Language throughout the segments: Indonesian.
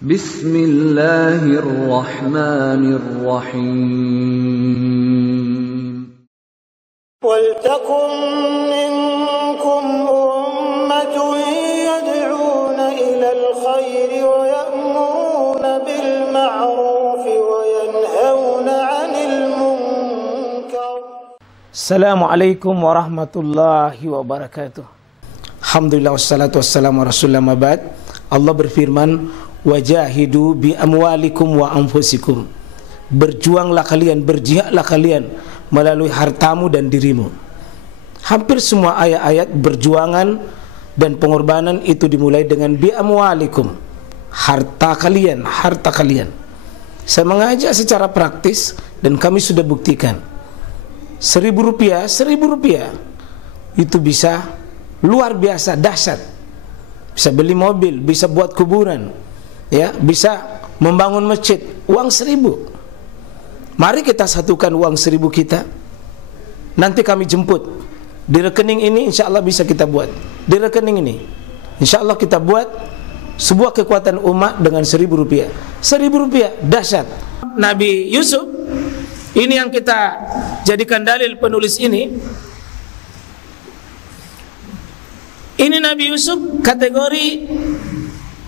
Bismillahirrahmanirrahim. وَلْتَكُنْ مِنْكُمْ أُمَّةٌ يَدْعُونَ إِلَى الْخَيْرِ وَيَأْمُرُونَ بِالْمَعْرُوفِ وَيَنْهَوْنَ عَنِ الْمُنْكَرِ. Assalamualaikum warahmatullahi wabarakatuh. Alhamdulillah wassalatu wassalamu ala rasulillah mabad. Allah berfirman, wajahidu bi amwalikum wa anfusikum. Berjuanglah kalian, berjihadlah kalian melalui hartamu dan dirimu. Hampir semua ayat-ayat berjuangan dan pengorbanan itu dimulai dengan bi amwalikum, harta kalian, harta kalian. Saya mengajak secara praktis dan kami sudah buktikan. Rp1.000 itu bisa luar biasa, dahsyat. Bisa beli mobil, bisa buat kuburan, ya, bisa membangun masjid. Uang 1.000. Mari kita satukan uang 1.000 kita. Nanti kami jemput. Di rekening ini insya Allah bisa kita buat. Di rekening ini insya Allah kita buat sebuah kekuatan umat dengan Rp1.000. Rp1.000 dahsyat. Nabi Yusuf ini yang kita jadikan dalil penulis ini. Ini Nabi Yusuf kategori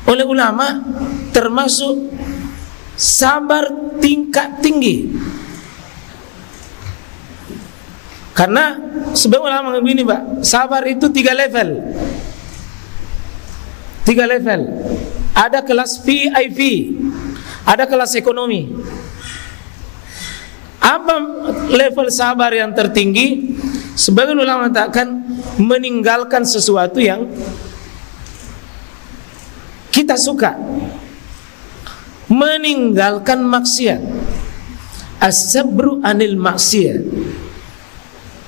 oleh ulama termasuk sabar tingkat tinggi. Karena sebagian ulama begini, Pak, sabar itu 3 level. 3 level. Ada kelas VIP, ada kelas ekonomi. Apa level sabar yang tertinggi? Sebagian ulama mengatakan meninggalkan sesuatu yang kita suka, meninggalkan maksiat. As-sabru anil maksiat.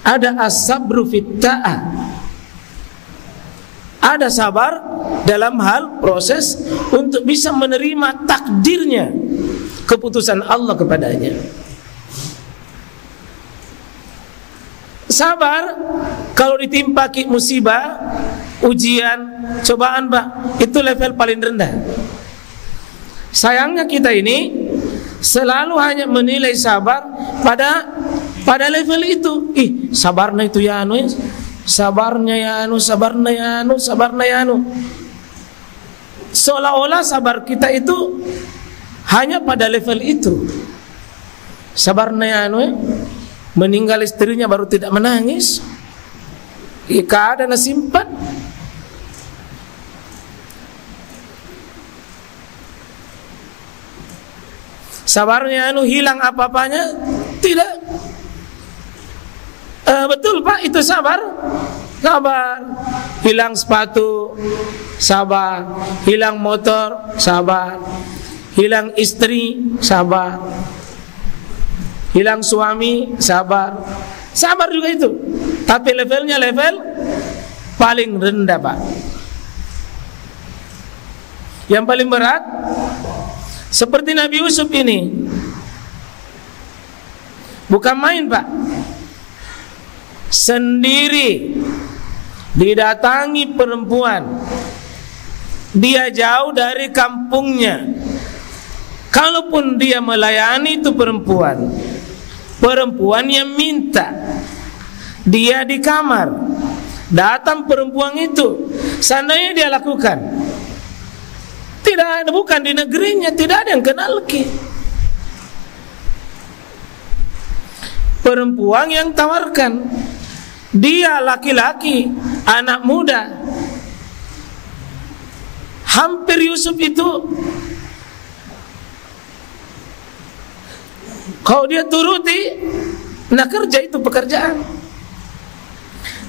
Ada as-sabru fit ta'ah. Ada sabar dalam hal proses untuk bisa menerima takdirnya, keputusan Allah kepadanya. Sabar kalau ditimpa musibah, ujian, cobaan, Pak, itu level paling rendah. Sayangnya kita ini selalu hanya menilai sabar pada level itu. Sabarnya itu ya anu, sabarnya ya anu, sabarnya ya anu, sabarnya ya anu. Seolah-olah sabar kita itu hanya pada level itu. Sabarnya ya anu, meninggal istrinya baru tidak menangis. Keadaan simpan. Sabarnya anu hilang apa-apanya? Tidak. Betul, Pak, itu sabar. Sabar. Hilang sepatu, sabar. Hilang motor, sabar. Hilang istri, sabar. Hilang suami, sabar. Sabar juga itu. Tapi levelnya level paling rendah, Pak. Yang paling berat seperti Nabi Yusuf ini. Bukan main, Pak. Sendiri didatangi perempuan. Dia jauh dari kampungnya. Kalaupun dia melayani itu perempuan yang minta, dia di kamar, datang perempuan itu, seandainya dia lakukan, tidak ada, bukan di negerinya, tidak ada yang kenal lagi. Perempuan yang tawarkan, dia laki-laki, anak muda. Hampir Yusuf itu, kalau dia turuti, nah kerja itu pekerjaan.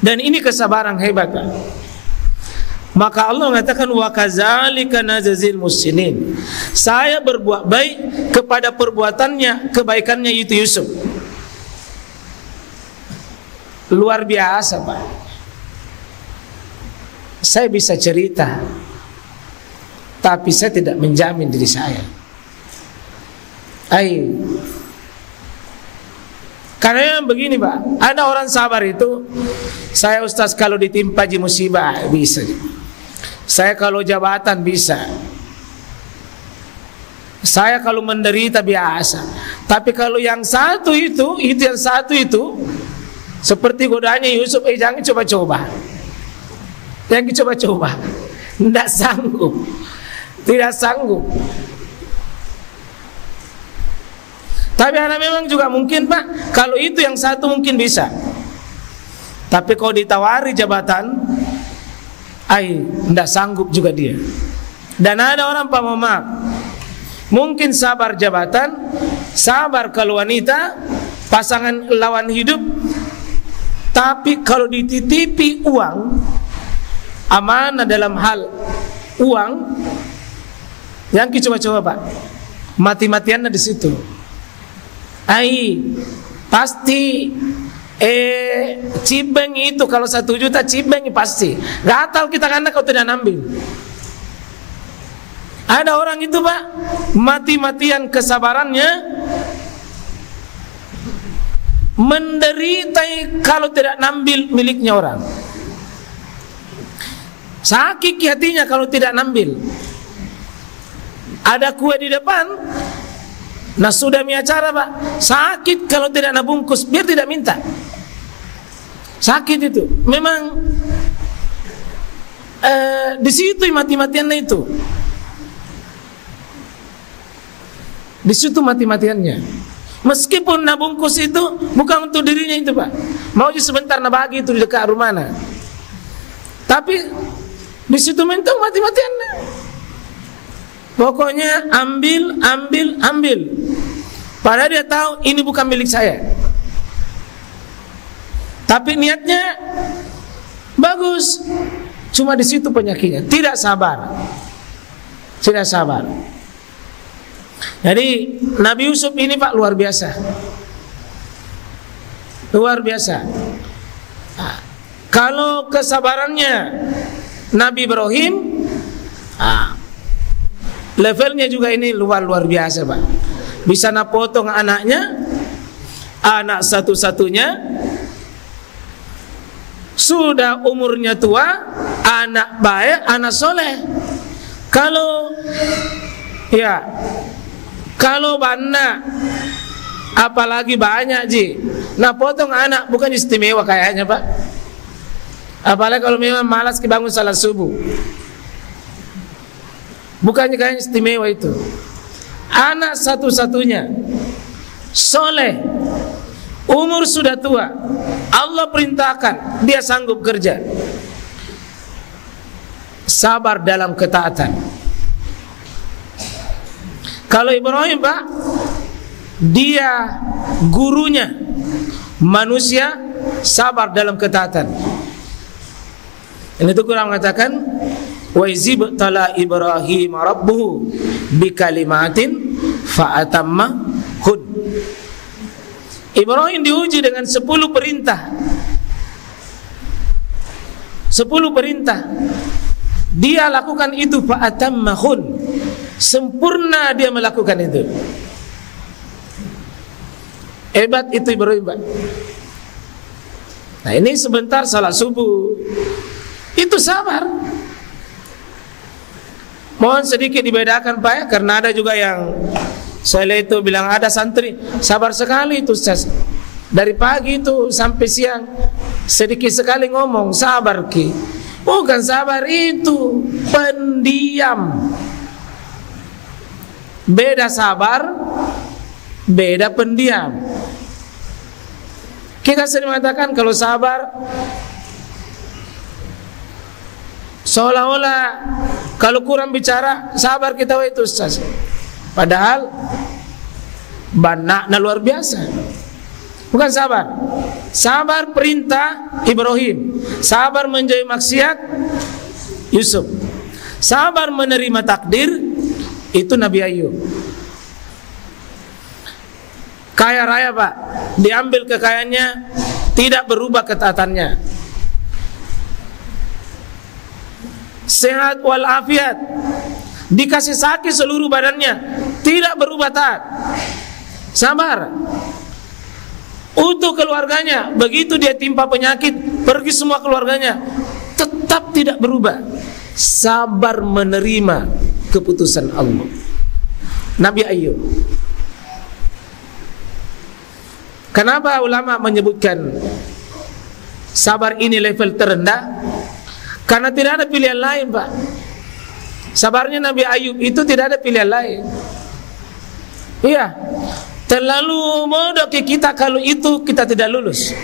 Dan ini kesabaran hebat, Pak. Maka Allah mengatakan wa kadzalika najzil muhsinin. Saya berbuat baik kepada perbuatannya, kebaikannya itu Yusuf. Luar biasa, Pak. Saya bisa cerita, tapi saya tidak menjamin diri saya. Karena begini, Pak, ada orang sabar itu, saya Ustaz kalau ditimpa musibah bisa, saya kalau jabatan bisa, Saya kalau menderita biasa. Tapi kalau yang satu itu yang satu itu seperti godaannya Yusuf, jangan coba-coba. Jangan coba-coba. Tidak sanggup. Tidak sanggup. Tapi ada memang juga mungkin Pak, kalau itu yang satu mungkin bisa. Tapi kalau ditawari jabatan, tidak sanggup juga dia. Dan ada orang Pak, mohon maaf, mungkin sabar jabatan, sabar kalau wanita, pasangan lawan hidup, tapi kalau dititipi uang, amanah dalam hal uang, yang coba-coba Pak, mati-matiannya di situ. Pasti cibeng itu kalau 1 juta cibeng pasti gatal kita karena kau tidak ambil. Ada orang itu Pak, mati-matian kesabarannya, menderita kalau tidak ambil miliknya orang. Sakit hatinya kalau tidak ambil. Ada kue di depan, nah sudah acara Pak, sakit kalau tidak nabungkus, biar tidak minta. Sakit itu, memang di situ mati-matiannya itu. Di situ mati-matiannya. Meskipun nabungkus itu bukan untuk dirinya itu Pak, mau sebentar nabagi itu di dekat rumahnya. Tapi di situ mentung mati-matiannya. Pokoknya ambil. Padahal dia tahu ini bukan milik saya. Tapi niatnya bagus. Cuma di situ penyakitnya, tidak sabar. Tidak sabar. Jadi Nabi Yusuf ini Pak luar biasa. Luar biasa. Kalau kesabarannya Nabi Ibrahim, levelnya juga ini luar biasa Pak. Bisa napotong anaknya, anak satu-satunya, sudah umurnya tua, anak baik, anak soleh. Kalau bana, apalagi banyak ji, napotong anak bukan istimewa kayaknya Pak. Apalagi kalau memang malas bangun salat subuh, bukannya kayaknya istimewa itu. Anak satu-satunya, soleh, umur sudah tua, Allah perintahkan dia sanggup kerja, sabar dalam ketaatan. Kalau Ibrahim Pak, dia gurunya manusia, sabar dalam ketaatan. Ini tuh kurang mengatakan, wa izibtala Ibrahim rabbuhu bikalimatin fa'atammahun. Ibrahim diuji dengan 10 perintah. 10 perintah. Dia lakukan itu fa'atammahun. Sempurna dia melakukan itu. Hebat itu Ibrahim Pak. Nah ini sebentar salat subuh, itu sabar. Mohon sedikit dibedakan Pak ya, karena ada juga yang saya lihat itu bilang ada santri sabar sekali itu Ustaz. Dari pagi itu sampai siang sedikit sekali ngomong sabar ki. Bukan sabar itu pendiam. Beda sabar, beda pendiam. Kita sering mengatakan kalau sabar seolah-olah kalau kurang bicara sabar kita itu Ustaz. Padahal banaknya luar biasa. Bukan sabar. Sabar perintah Ibrahim, sabar menjauhi maksiat Yusuf, sabar menerima takdir itu Nabi Ayub. Kaya raya Pak, diambil kekayaannya, tidak berubah ketaatannya. Sehat walafiat, dikasih sakit seluruh badannya, tidak berubah taat. Sabar. Untuk keluarganya, begitu dia timpa penyakit, pergi semua keluarganya, tetap tidak berubah. Sabar menerima keputusan Allah. Nabi Ayub. Kenapa ulama menyebutkan sabar ini level terendah? Karena tidak ada pilihan lain, Pak. Sabarnya Nabi Ayub itu tidak ada pilihan lain. Iya, terlalu mudah kita kalau itu kita tidak lulus.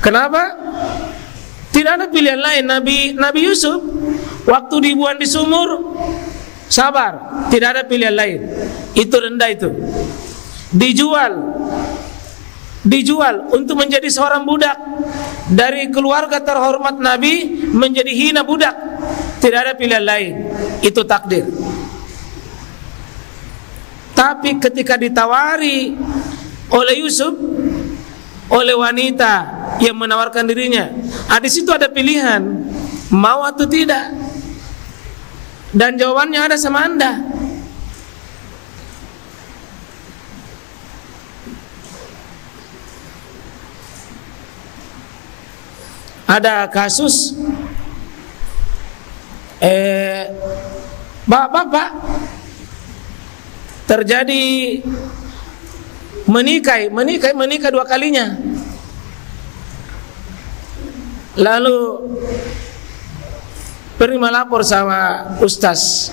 Kenapa? Tidak ada pilihan lain. Nabi Yusuf waktu dibuang di sumur sabar, tidak ada pilihan lain. Itu rendah itu. Dijual untuk menjadi seorang budak, dari keluarga terhormat Nabi menjadi hina budak. Tidak ada pilihan lain. Itu takdir. Tapi ketika ditawari oleh Yusuf, oleh wanita yang menawarkan dirinya, di situ ada pilihan, mau atau tidak. Dan jawabannya ada sama Anda. Ada kasus bapak terjadi menikah 2 kalinya. Lalu pergi melapor sama ustaz.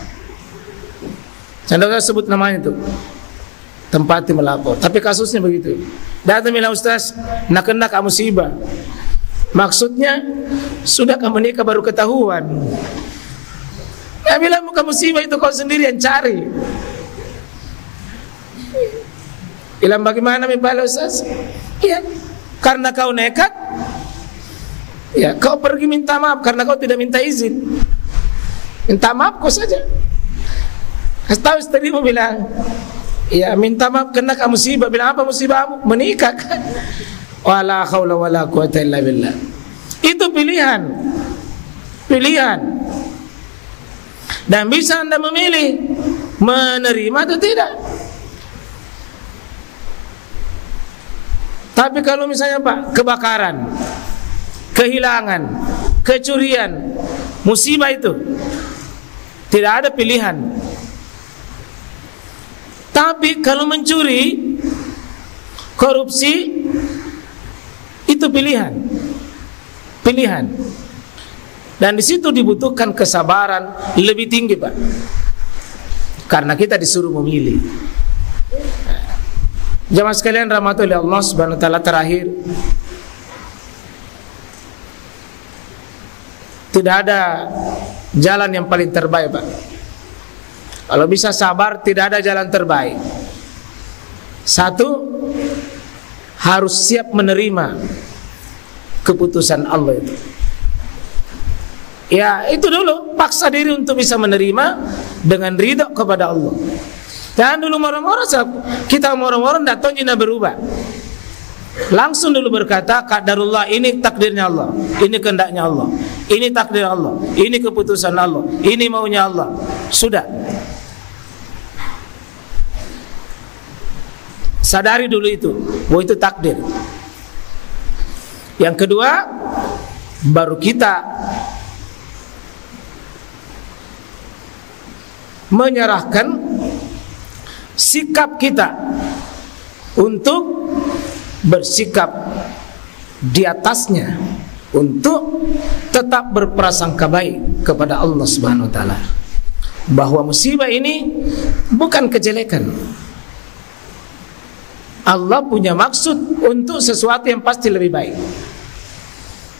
Saya tidak sebut namanya itu. Tempatnya melapor. Tapi kasusnya begitu. Datang bilang, ustaz, nak kena kamu musibah. Maksudnya sudah kamu menikah baru ketahuan. Dia bilang, bukan musibah itu kau sendiri yang cari. Bilang, bagaimana membalas, ustaz? Ya, karena kau nekat. Ya, kau pergi minta maaf karena kau tidak minta izin. Minta maaf kau saja. Tahu istrimu bilang, ya minta maaf karena kamu musibah. Bilang, apa musibahmu? Menikah kan? Wala haula wala quwata illa billah. Itu pilihan. Dan bisa Anda memilih menerima atau tidak. Tapi kalau misalnya Pak, kebakaran, kehilangan, kecurian, musibah itu tidak ada pilihan. Tapi kalau mencuri, korupsi, itu pilihan. Dan di situ dibutuhkan kesabaran lebih tinggi, Pak. Karena kita disuruh memilih. Jamaah sekalian rahmati oleh Allah Subhanahu wa taala, terakhir, tidak ada jalan yang paling terbaik, Pak. Kalau bisa sabar, tidak ada jalan terbaik. Satu, harus siap menerima keputusan Allah itu. Ya, itu dulu, paksa diri untuk bisa menerima dengan ridho kepada Allah. Jangan dulu moro-moro, kita moro-moro datang tidak berubah. Langsung dulu berkata, qadarullah, ini takdirnya Allah, ini kehendaknya Allah, ini takdir Allah, ini keputusan Allah, ini maunya Allah. Sudah. Sadari dulu itu, bahwa itu takdir. Yang kedua, baru kita menyerahkan sikap kita untuk bersikap di atasnya, untuk tetap berprasangka baik kepada Allah Subhanahu wa taala, bahwa musibah ini bukan kejelekan. Allah punya maksud untuk sesuatu yang pasti lebih baik.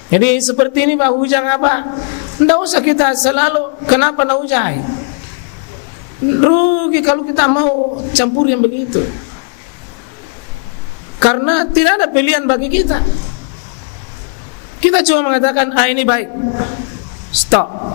Jadi seperti ini, Pak, hujan apa? Tidak usah kita selalu kenapa nak hujan. Rugi kalau kita mau campur yang begitu. Karena tidak ada pilihan bagi kita. Kita cuma mengatakan, ini baik. Stop.